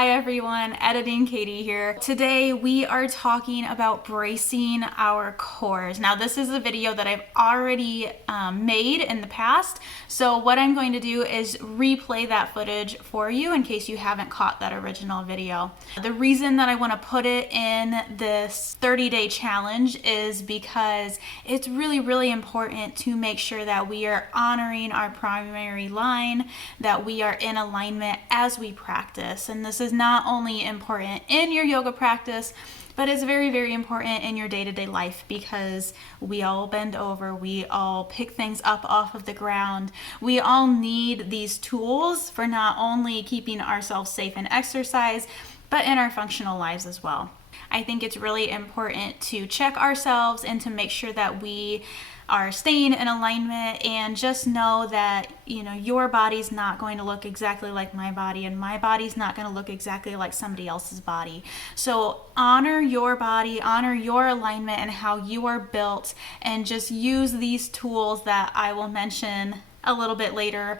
Hi everyone, Editing Katie here. Today we are talking about bracing our cores. Now this is a video that I've already made in the past, so what I'm going to do is replay that footage for you in case you haven't caught that original video. The reason that I want to put it in this 30-day challenge is because it's really important to make sure that we are honoring our primary line, that we are in alignment as we practice. And this is not only important in your yoga practice, but it's very important in your day-to-day life because we all bend over, we all pick things up off of the ground. We all need these tools for not only keeping ourselves safe in exercise, but in our functional lives as well. I think it's really important to check ourselves and to make sure that we are staying in alignment, and just know that, your body's not going to look exactly like my body, and my body's not going to look exactly like somebody else's body. So honor your body, honor your alignment and how you are built, and just use these tools that I will mention a little bit later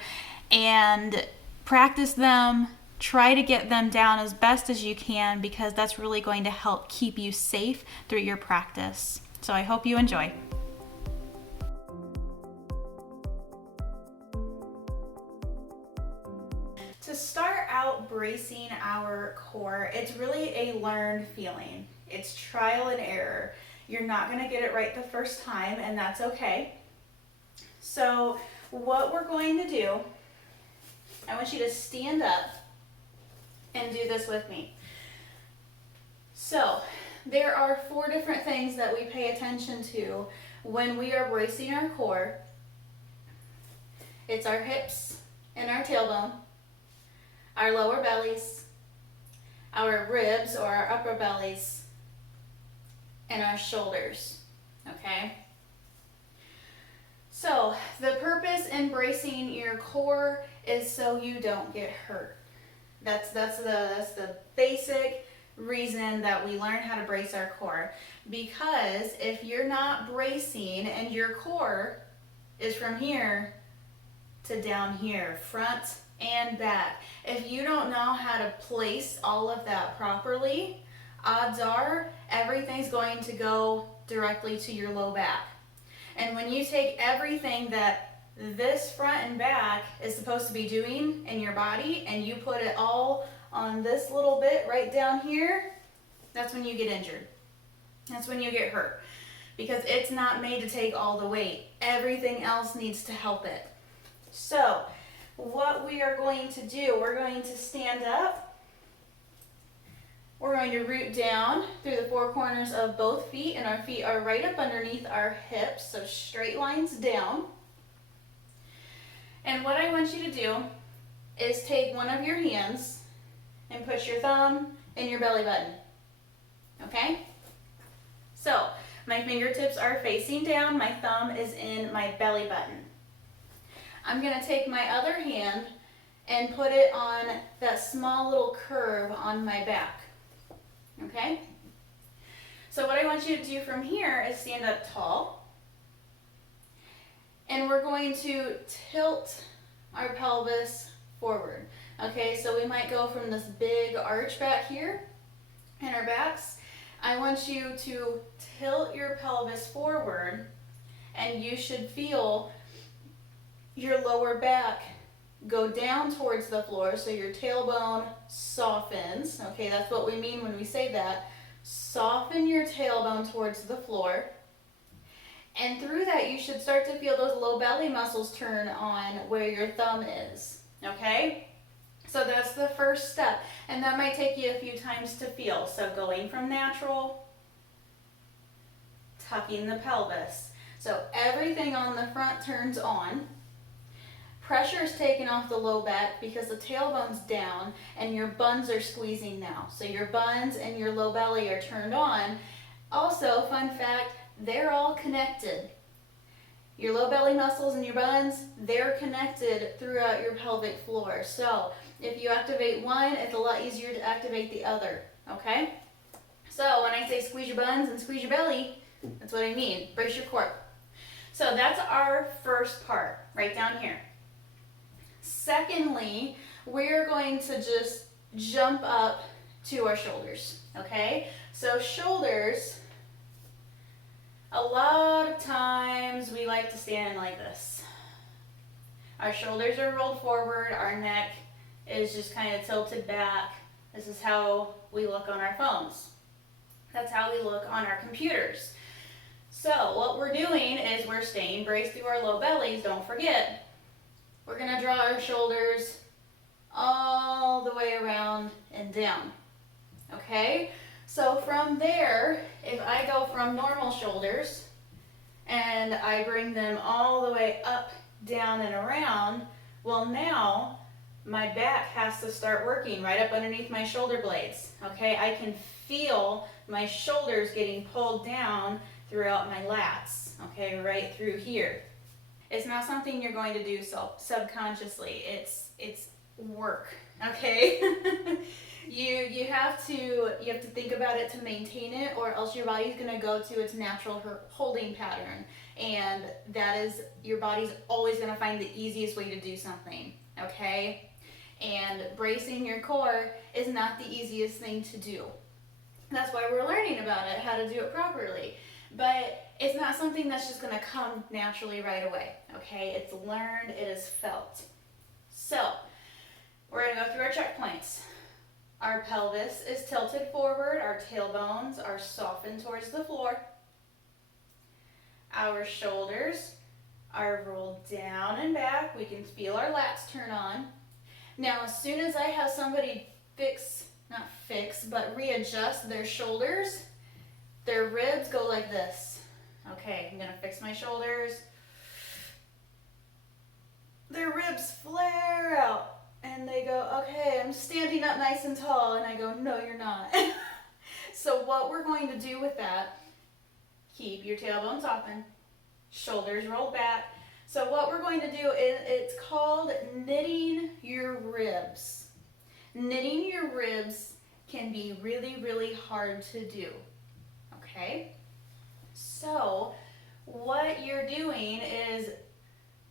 and practice them. Try to get them down as best as you can, because that's really going to help keep you safe through your practice. So I hope you enjoy. To start out bracing our core, it's really a learned feeling. It's trial and error. You're not going to get it right the first time, and that's okay. So what we're going to do, I want you to stand up and do this with me. So there are 4 different things that we pay attention to when we are bracing our core. It's our hips and our tailbone, our lower bellies, our ribs or our upper bellies, and our shoulders, okay? So the purpose in bracing your core is so you don't get hurt. That's the basic reason that we learn how to brace our core. Because if you're not bracing and your core is from here to down here, front and back, if you don't know how to place all of that properly, odds are everything's going to go directly to your low back. And when you take everything that this front and back is supposed to be doing in your body and you put it all on this little bit right down here, that's when you get injured. That's when you get hurt, because it's not made to take all the weight. Everything else needs to help it. So what we are going to do, we're going to stand up. We're going to root down through the 4 corners of both feet, and our feet are right up underneath our hips, so straight lines down. And what I want you to do is take one of your hands and put your thumb in your belly button, okay? So my fingertips are facing down, my thumb is in my belly button. I'm going to take my other hand and put it on that small little curve on my back, okay? So what I want you to do from here is stand up tall, and we're going to tilt our pelvis forward, okay? So we might go from this big arch back here in our backs. I want you to tilt your pelvis forward, and you should feel your lower back go down towards the floor, so your tailbone softens. Okay, that's what we mean when we say that. Soften your tailbone towards the floor. And through that, you should start to feel those low belly muscles turn on where your thumb is. Okay? So that's the first step. And that might take you a few times to feel. So going from natural, tucking the pelvis. So everything on the front turns on. Pressure is taken off the low back because the tailbone's down and your buns are squeezing now. So your buns and your low belly are turned on. Also, fun fact, they're all connected. Your low belly muscles and your buns, they're connected throughout your pelvic floor. So if you activate one, it's a lot easier to activate the other, okay? So when I say squeeze your buns and squeeze your belly, that's what I mean. Brace your core. So that's our first part, right down here. Secondly, we're going to just jump up to our shoulders, okay? So shoulders, a lot of times we like to stand like this. Our shoulders are rolled forward, our neck is just kind of tilted back. This is how we look on our phones. That's how we look on our computers. So what we're doing is we're staying braced through our low bellies. Don't forget, we're gonna draw our shoulders all the way around and down, okay? So from there, if I go from normal shoulders and I bring them all the way up, down, and around, well, now my back has to start working right up underneath my shoulder blades, okay? I can feel my shoulders getting pulled down throughout my lats, okay, right through here. It's not something you're going to do subconsciously. It's work, okay? you have to think about it to maintain it, or else your body's going to go to its natural holding pattern, and that is, your body's always going to find the easiest way to do something, okay? And bracing your core is not the easiest thing to do. That's why we're learning about it, how to do it properly. But it's not something that's just going to come naturally right away, okay? It's learned, it is felt. So, we're going to go through our checkpoints. Our pelvis is tilted forward, our tailbones are softened towards the floor. Our shoulders are rolled down and back. We can feel our lats turn on. Now, as soon as I have somebody readjust their shoulders, their ribs go like this. Okay, I'm gonna fix my shoulders. Their ribs flare out and they go, okay, I'm standing up nice and tall. And I go, no, you're not. So what we're going to do with that, keep your tailbone softened, shoulders rolled back. So what we're going to do is, it's called knitting your ribs. Knitting your ribs can be really, really hard to do, okay? So what you're doing is,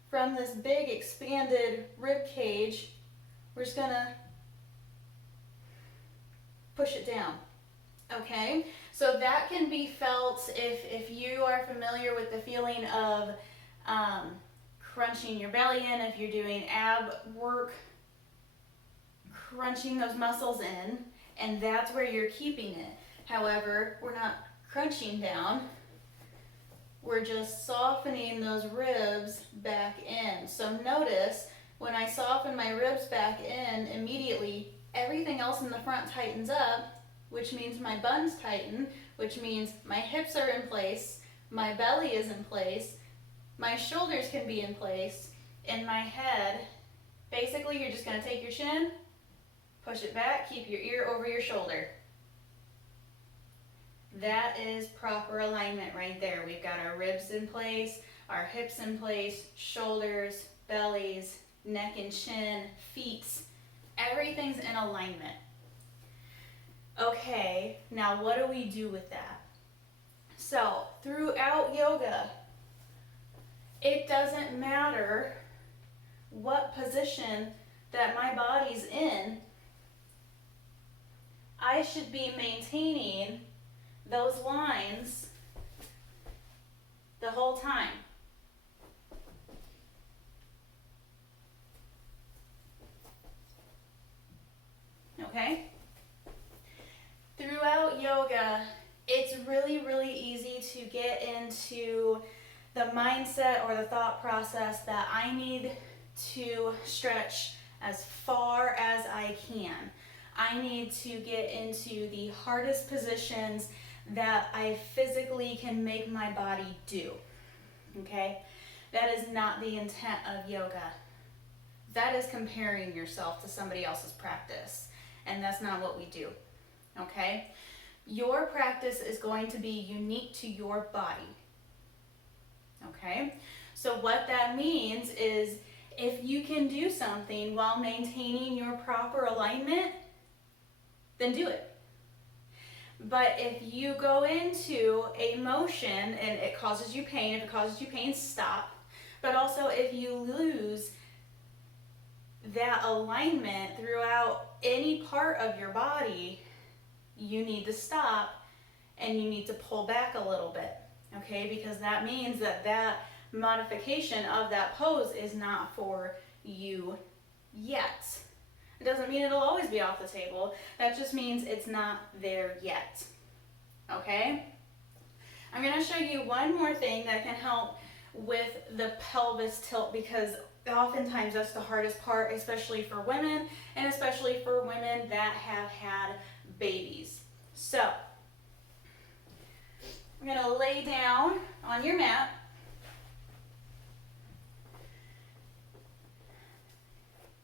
from this big expanded rib cage, we're just gonna push it down, okay? So that can be felt if you are familiar with the feeling of crunching your belly in, if you're doing ab work, crunching those muscles in, and that's where you're keeping it. However, we're not crunching down, we're just softening those ribs back in. So notice, when I soften my ribs back in, immediately everything else in the front tightens up, which means my buns tighten, which means my hips are in place, my belly is in place, my shoulders can be in place, and my head, basically you're just gonna take your chin, push it back, keep your ear over your shoulder. That is proper alignment right there. We've got our ribs in place, our hips in place, shoulders, bellies, neck and chin, feet, everything's in alignment. Okay, now what do we do with that? So throughout yoga, it doesn't matter what position that my body's in, I should be maintaining those lines the whole time. Okay? Throughout yoga, it's really, really easy to get into the mindset or the thought process that I need to stretch as far as I can. I need to get into the hardest positions that I physically can make my body do, okay? That is not the intent of yoga. That is comparing yourself to somebody else's practice, and that's not what we do, okay? Your practice is going to be unique to your body, okay? So what that means is, if you can do something while maintaining your proper alignment, then do it. But if you go into a motion and it causes you pain, if it causes you pain, stop. But also, if you lose that alignment throughout any part of your body, you need to stop and you need to pull back a little bit, okay? Because that means that that modification of that pose is not for you yet. It doesn't mean it'll always be off the table. That just means it's not there yet, okay? I'm gonna show you one more thing that can help with the pelvis tilt, because oftentimes that's the hardest part, especially for women, and especially for women that have had babies. So, we're gonna lay down on your mat.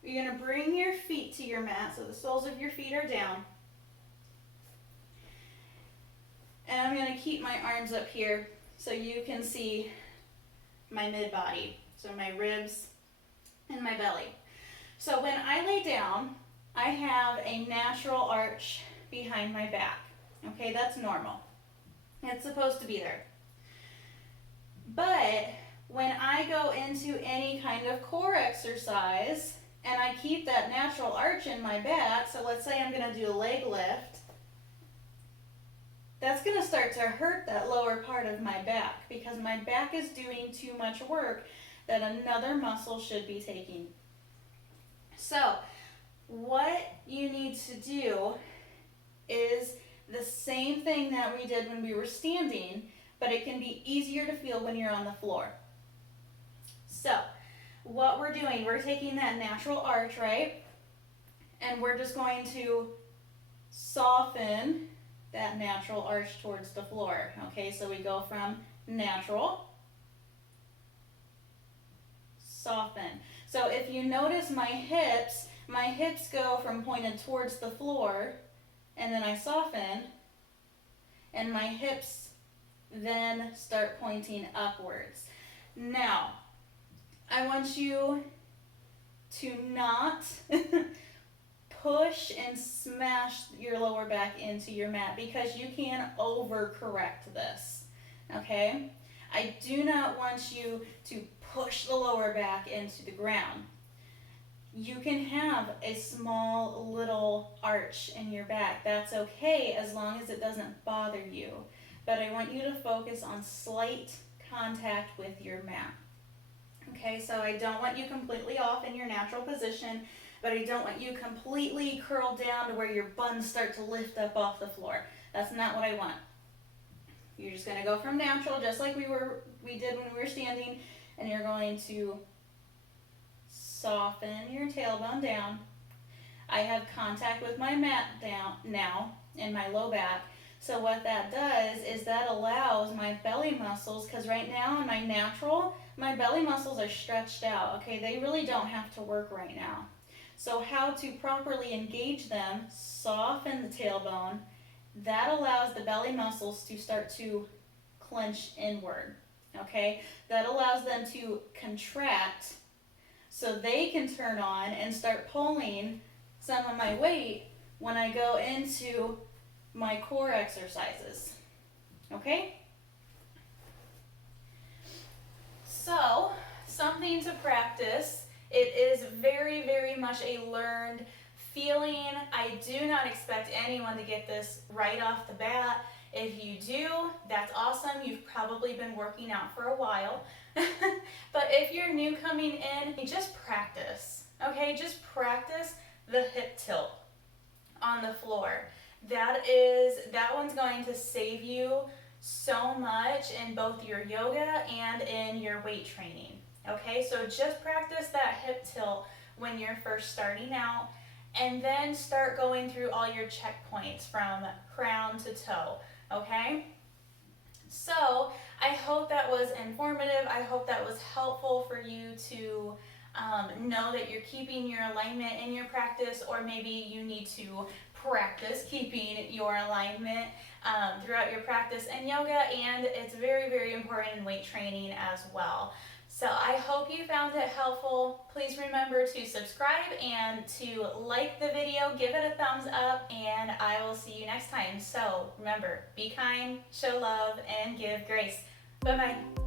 You're gonna bring your feet to your mat, so the soles of your feet are down. And I'm gonna keep my arms up here so you can see my mid-body, so my ribs and my belly. So when I lay down, I have a natural arch behind my back. Okay, that's normal. It's supposed to be there. But when I go into any kind of core exercise and I keep that natural arch in my back, so let's say I'm gonna do a leg lift, that's gonna start to hurt that lower part of my back because my back is doing too much work that another muscle should be taking. So what you need to do is the same thing that we did when we were standing, but it can be easier to feel when you're on the floor. So what we're doing, we're taking that natural arch, right? And we're just going to soften that natural arch towards the floor. Okay, so we go from natural, soften. So if you notice my hips go from pointed towards the floor, and then I soften, and my hips then start pointing upwards. Now, I want you to not push and smash your lower back into your mat because you can overcorrect this, okay? I do not want you to push the lower back into the ground. You can have a small little arch in your back. That's okay as long as it doesn't bother you. But I want you to focus on slight contact with your mat. Okay, so I don't want you completely off in your natural position, but I don't want you completely curled down to where your buns start to lift up off the floor. That's not what I want. You're just going to go from natural, just like we did when we were standing, and you're going to soften your tailbone down. I have contact with my mat down now in my low back. So what that does is that allows my belly muscles, because right now in my natural, my belly muscles are stretched out. Okay, they really don't have to work right now. So how to properly engage them, soften the tailbone, that allows the belly muscles to start to clench inward. Okay, that allows them to contract so they can turn on and start pulling some of my weight when I go into my core exercises. Okay? So, something to practice. It is very, very much a learned feeling. I do not expect anyone to get this right off the bat. If you do, that's awesome. You've probably been working out for a while. But if you're new coming in, just practice, okay? Just practice the hip tilt on the floor. That one's going to save you so much in both your yoga and in your weight training, okay? So just practice that hip tilt when you're first starting out, and then start going through all your checkpoints from crown to toe, okay? So I hope that was informative. I hope that was helpful for you to know that you're keeping your alignment in your practice, or maybe you need to practice keeping your alignment throughout your practice in yoga, and it's very, very important in weight training as well. So I hope you found it helpful. Please remember to subscribe and to like the video, give it a thumbs up, and I will see you next time. So remember, be kind, show love, and give grace. Bye-bye.